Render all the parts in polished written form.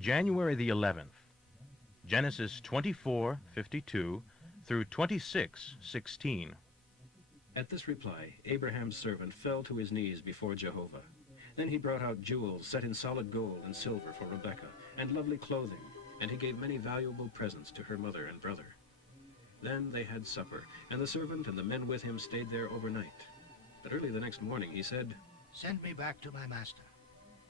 January the 11th, Genesis 24:52 through 26:16. At this reply, Abraham's servant fell to his knees before Jehovah. Then he brought out jewels set in solid gold and silver for Rebekah, and lovely clothing, and he gave many valuable presents to her mother and brother. Then they had supper, and the servant and the men with him stayed there overnight. But early the next morning he said, "Send me back to my master."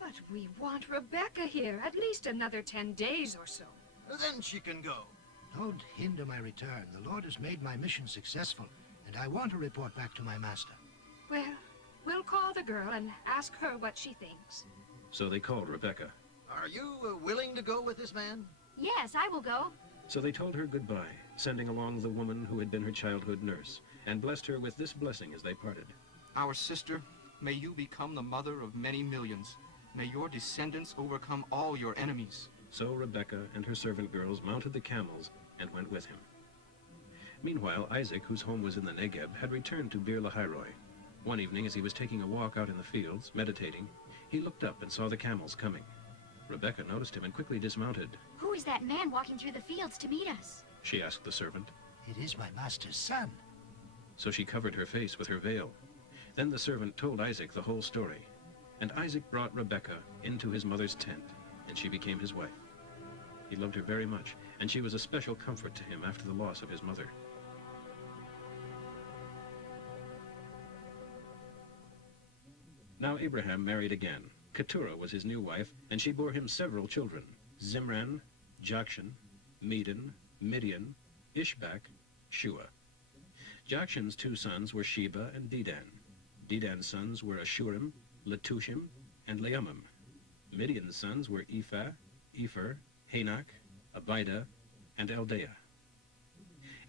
But we want Rebecca here at least another 10 days or so. Then she can go. Don't hinder my return. The Lord has made my mission successful, and I want to report back to my master. Well, we'll call the girl and ask her what she thinks. So they called Rebekah. Are you willing to go with this man? Yes, I will go. So they told her goodbye, sending along the woman who had been her childhood nurse, and blessed her with this blessing as they parted. Our sister, may you become the mother of many millions. May your descendants overcome all your enemies. So Rebekah and her servant girls mounted the camels and went with him. Meanwhile, Isaac, whose home was in the Negeb, had returned to Beer Lahairoi. One evening, as he was taking a walk out in the fields, meditating, he looked up and saw the camels coming. Rebekah noticed him and quickly dismounted. Who is that man walking through the fields to meet us? She asked the servant. It is my master's son. So she covered her face with her veil. Then the servant told Isaac the whole story. And Isaac brought Rebekah into his mother's tent, and she became his wife. He loved her very much, and she was a special comfort to him after the loss of his mother. Now Abraham married again. Keturah was his new wife, and she bore him several children: Zimran, Jokshan, Medan, Midian, Ishbak, Shua. Jokshan's two sons were Sheba and Dedan. Dedan's sons were Ashurim, Letushim, and Leumim. Midian's sons were Ephah, Epher, Hanok, Abida, and Eldaah.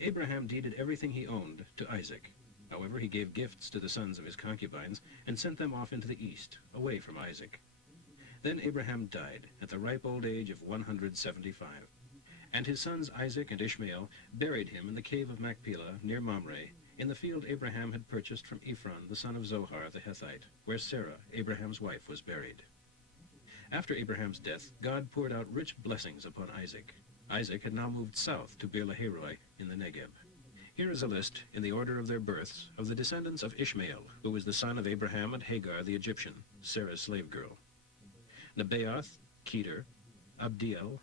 Abraham deeded everything he owned to Isaac. However, he gave gifts to the sons of his concubines and sent them off into the east, away from Isaac. Then Abraham died at the ripe old age of 175. And his sons Isaac and Ishmael buried him in the cave of Machpelah near Mamre, in the field Abraham had purchased from Ephron, the son of Zohar the Hethite, where Sarah, Abraham's wife, was buried. After Abraham's death, God poured out rich blessings upon Isaac. Isaac had now moved south to Beer Lahairoi in the Negeb. Here is a list, in the order of their births, of the descendants of Ishmael, who was the son of Abraham and Hagar the Egyptian, Sarah's slave girl. Nebaioth, Kedar, Abdiel,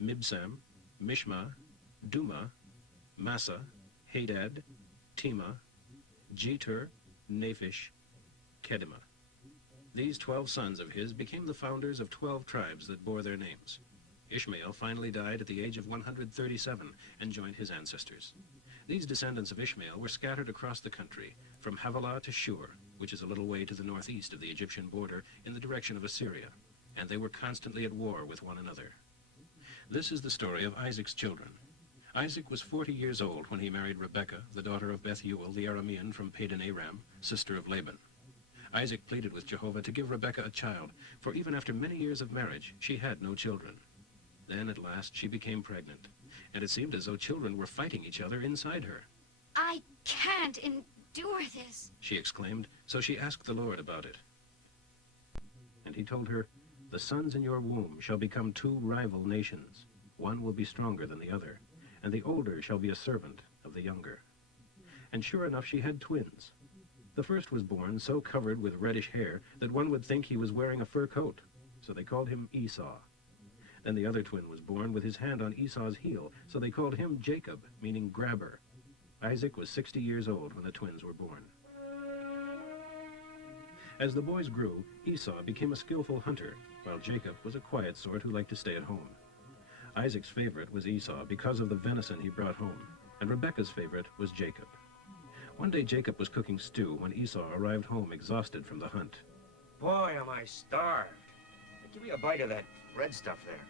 Mibsam, Mishma, Duma, Massa, Hadad, Tema, Jetur, Naphish, Kedemah. These 12 sons of his became the founders of 12 tribes that bore their names. Ishmael finally died at the age of 137 and joined his ancestors. These descendants of Ishmael were scattered across the country, from Havilah to Shur, which is a little way to the northeast of the Egyptian border in the direction of Assyria, and they were constantly at war with one another. This is the story of Isaac's children. Isaac was 40 years old when he married Rebekah, the daughter of Bethuel the Aramean from Padan Aram, sister of Laban. Isaac pleaded with Jehovah to give Rebekah a child, for even after many years of marriage, she had no children. Then at last she became pregnant, and it seemed as though children were fighting each other inside her. I can't endure this, She exclaimed, so she asked the Lord about it. And he told her, "The sons in your womb shall become two rival nations. One will be stronger than the other, and the older shall be a servant of the younger." And sure enough, she had twins. The first was born so covered with reddish hair that one would think he was wearing a fur coat, so they called him Esau. Then the other twin was born with his hand on Esau's heel, so they called him Jacob, meaning grabber. Isaac was 60 years old when the twins were born. As the boys grew, Esau became a skillful hunter, while Jacob was a quiet sort who liked to stay at home. Isaac's favorite was Esau because of the venison he brought home, and Rebekah's favorite was Jacob. One day Jacob was cooking stew when Esau arrived home exhausted from the hunt. Boy, am I starved. Give me a bite of that red stuff there.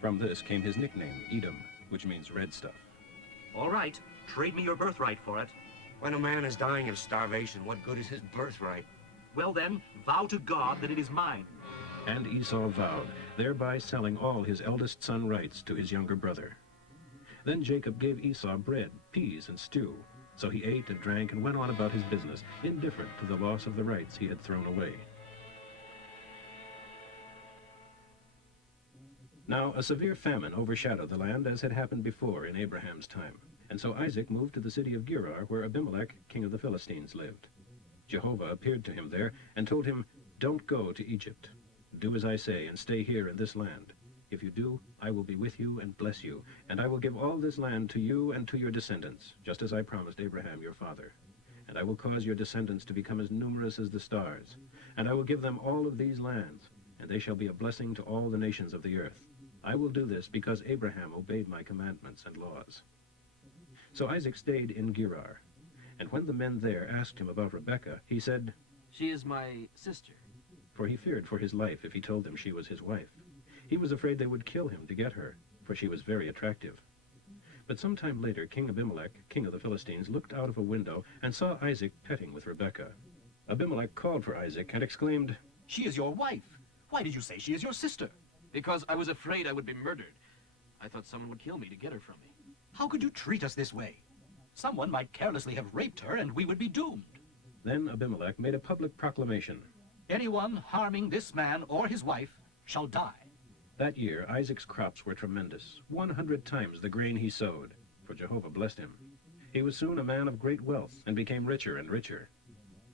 From this came his nickname, Edom, which means red stuff. All right, trade me your birthright for it. When a man is dying of starvation, what good is his birthright? Well then, vow to God that it is mine. And Esau vowed, thereby selling all his eldest son rights to his younger brother. Then Jacob gave Esau bread, peas, and stew. So he ate and drank and went on about his business, indifferent to the loss of the rights he had thrown away. Now a severe famine overshadowed the land, as had happened before in Abraham's time. And so Isaac moved to the city of Gerar, where Abimelech, king of the Philistines, lived. Jehovah appeared to him there and told him, "Don't go to Egypt. Do as I say and stay here in this land. If you do, I will be with you and bless you, and I will give all this land to you and to your descendants, just as I promised Abraham your father. And I will cause your descendants to become as numerous as the stars. And I will give them all of these lands, and they shall be a blessing to all the nations of the earth. I will do this because Abraham obeyed my commandments and laws." So Isaac stayed in Gerar. And when the men there asked him about Rebekah, he said, "She is my sister." For he feared for his life if he told them she was his wife. He was afraid they would kill him to get her, for she was very attractive. But some time later, King Abimelech, king of the Philistines, looked out of a window and saw Isaac petting with Rebekah. Abimelech called for Isaac and exclaimed, "She is your wife. Why did you say she is your sister?" "Because I was afraid I would be murdered. I thought someone would kill me to get her from me." "How could you treat us this way? Someone might carelessly have raped her and we would be doomed." Then Abimelech made a public proclamation. "Anyone harming this man or his wife shall die." That year, Isaac's crops were tremendous, 100 times the grain he sowed, for Jehovah blessed him. He was soon a man of great wealth and became richer and richer.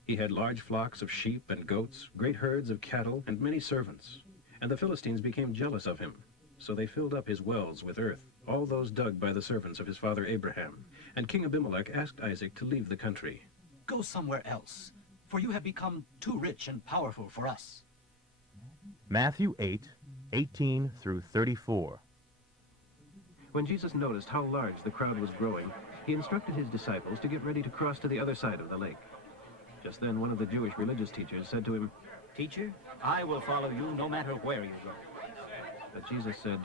He had large flocks of sheep and goats, great herds of cattle, and many servants. And the Philistines became jealous of him. So they filled up his wells with earth, all those dug by the servants of his father Abraham. And King Abimelech asked Isaac to leave the country. "Go somewhere else, for you have become too rich and powerful for us." Matthew 8:18 through 34. When Jesus noticed how large the crowd was growing, he instructed his disciples to get ready to cross to the other side of the lake. Just then one of the Jewish religious teachers said to him, "Teacher, I will follow you no matter where you go." But Jesus said,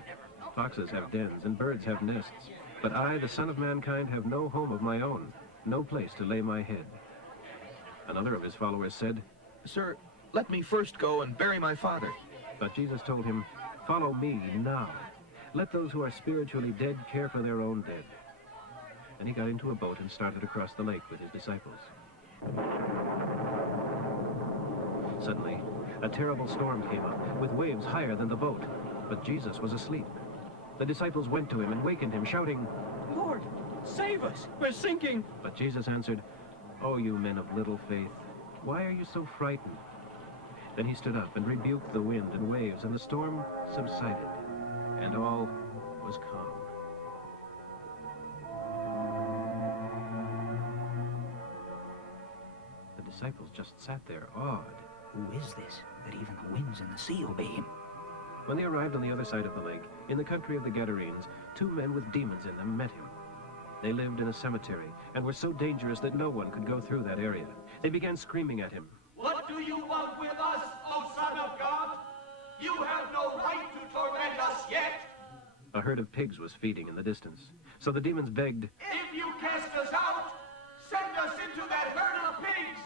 "Foxes have dens and birds have nests, but I, the Son of Mankind, have no home of my own, no place to lay my head." Another of his followers said, "Sir, let me first go and bury my father." But Jesus told him, "Follow me now. Let those who are spiritually dead care for their own dead." And he got into a boat and started across the lake with his disciples. Suddenly, a terrible storm came up, with waves higher than the boat, but Jesus was asleep. The disciples went to him and wakened him, shouting, "Lord, save us! We're sinking!" But Jesus answered, "O you men of little faith, why are you so frightened?" Then he stood up and rebuked the wind and waves, and the storm subsided, and all was calm. The disciples just sat there, awed. Who is this, that even the winds and the sea obey him? When they arrived on the other side of the lake, in the country of the Gadarenes, 2 men with demons in them met him. They lived in a cemetery and were so dangerous that no one could go through that area. They began screaming at him. "What do you want with us, O Son of God? You have no right to torment us yet." A herd of pigs was feeding in the distance. So the demons begged, "If you cast us out, send us into that herd of pigs."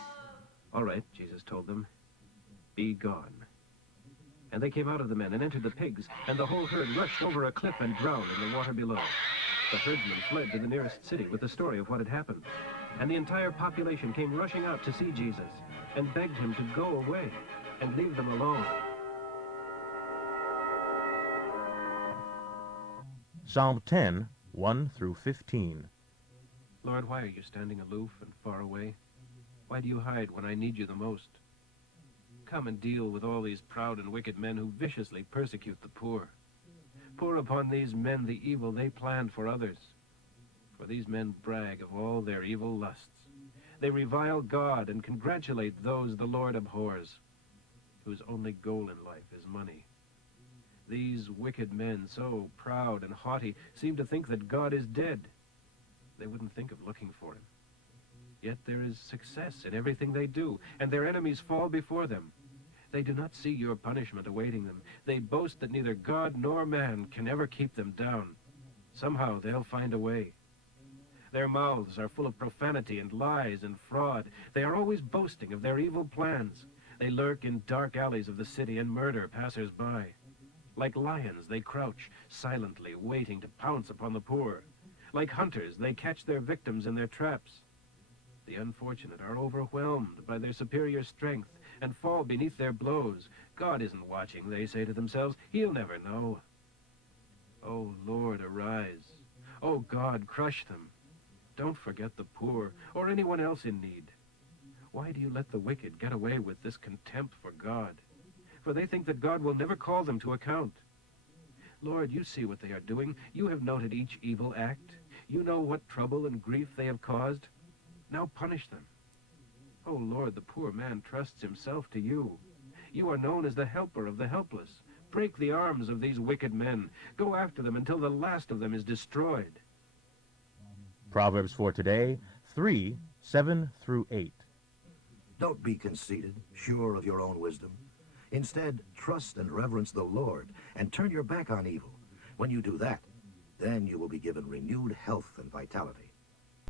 "All right," Jesus told them, "be gone." And they came out of the men and entered the pigs, and the whole herd rushed over a cliff and drowned in the water below. The herdsmen fled to the nearest city with the story of what had happened. And the entire population came rushing out to see Jesus and begged him to go away and leave them alone. Psalm 10:1 through 15. Lord, why are you standing aloof and far away? Why do you hide when I need you the most? Come and deal with all these proud and wicked men who viciously persecute the poor. Pour upon these men the evil they planned for others. For these men brag of all their evil lusts. They revile God and congratulate those the Lord abhors, whose only goal in life is money. These wicked men, so proud and haughty, seem to think that God is dead. They wouldn't think of looking for him. Yet there is success in everything they do, and their enemies fall before them. They do not see your punishment awaiting them. They boast that neither God nor man can ever keep them down. Somehow they'll find a way. Their mouths are full of profanity and lies and fraud. They are always boasting of their evil plans. They lurk in dark alleys of the city and murder passers-by. Like lions, they crouch, silently waiting to pounce upon the poor. Like hunters, they catch their victims in their traps. The unfortunate are overwhelmed by their superior strength and fall beneath their blows. God isn't watching, they say to themselves. He'll never know. O Lord, arise. O God, crush them. Don't forget the poor or anyone else in need. Why do you let the wicked get away with this contempt for God? For they think that God will never call them to account. Lord, you see what they are doing. You have noted each evil act. You know what trouble and grief they have caused. Now punish them. O Lord, the poor man trusts himself to you. You are known as the helper of the helpless. Break the arms of these wicked men. Go after them until the last of them is destroyed. Proverbs for today, 3, 7 through 8. Don't be conceited, sure of your own wisdom. Instead, trust and reverence the Lord and turn your back on evil. When you do that, then you will be given renewed health and vitality.